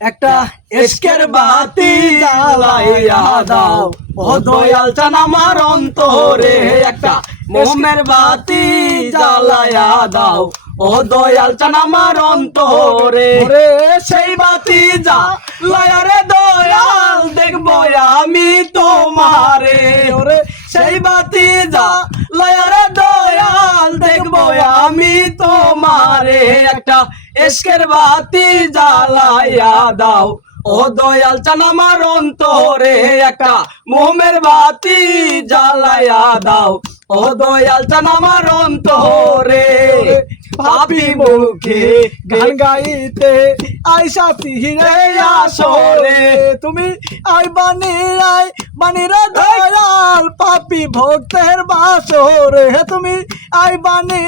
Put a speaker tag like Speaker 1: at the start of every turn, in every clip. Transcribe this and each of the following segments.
Speaker 1: একটা এসকের বাতি জ্বালাইয়া দাও। ও দয়াল চান আমার অন্তরে একটা মোমের বাতি জ্বালাইয়া দাও। ও দয়াল চান আমার অন্তরে সেই বাতি যা লায়ারে দয়াল, দেখব আমি তোমারে। সেই বাতি যা লায়ারে একটা এসকের বাতি জ্বালাইয়া দাও। ও দয়াল চান আমার অন্তরে একটা মোমের বাতি জ্বালাইয়া দাও। ও দয়াল চান আমার অন্তরে পাপি মুখে
Speaker 2: গান গাইতে আইসা তিহিরে আসরে। তুমি আই বানি আই বানিরা দয়াল, পাপি ভক্তের বাসরে। তুমি আই বানি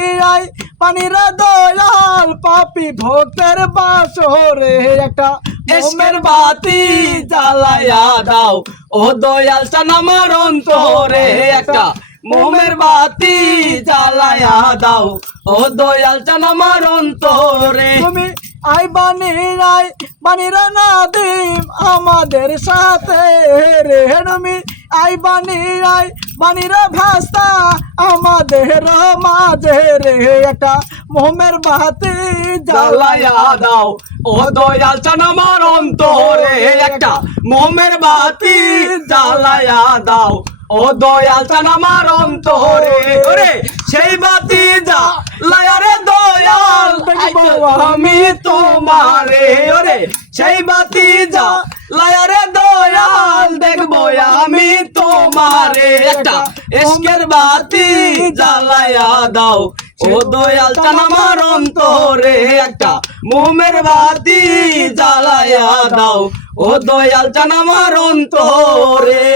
Speaker 2: বানিরা দয়াল পাপি ভক্তের বাসরে একটা
Speaker 1: এসকের বাতি জ্বালাইয়া দাও। ও দয়াল চান আমার অন্তরে। একটা মোমের বাতি জ্বালাইয়া দাও। ও দয়াল চান আমার অন্তরে।
Speaker 2: তুমি আই বানি আই বানিরা না দিম আমাদের সাথে। রে তুমি আই বানি আই বানিরা ভাস্তা আমাদের মাঝে রে একটা মোমের বাতি
Speaker 1: জ্বালাইয়া দাও। ও দয়াল চান আমার অন্তরে একটা মোমের বাতি জ্বালাইয়া দাও। ও দয়াল চান আমার অন্তরে ওরে সেই বাতি যা লায়ারে দয়াল আমি তোমারে ওরে সেই বাতি যা লায়ারে দয়াল দেখব আমি তোমারে একটা এসকের বাতি জ্বালায়া দাও। ও দয়াল আমার অন্তরে একটা মোমের বাতি জ্বালায়া দাও। ও দয়াল আমার অন্তরে।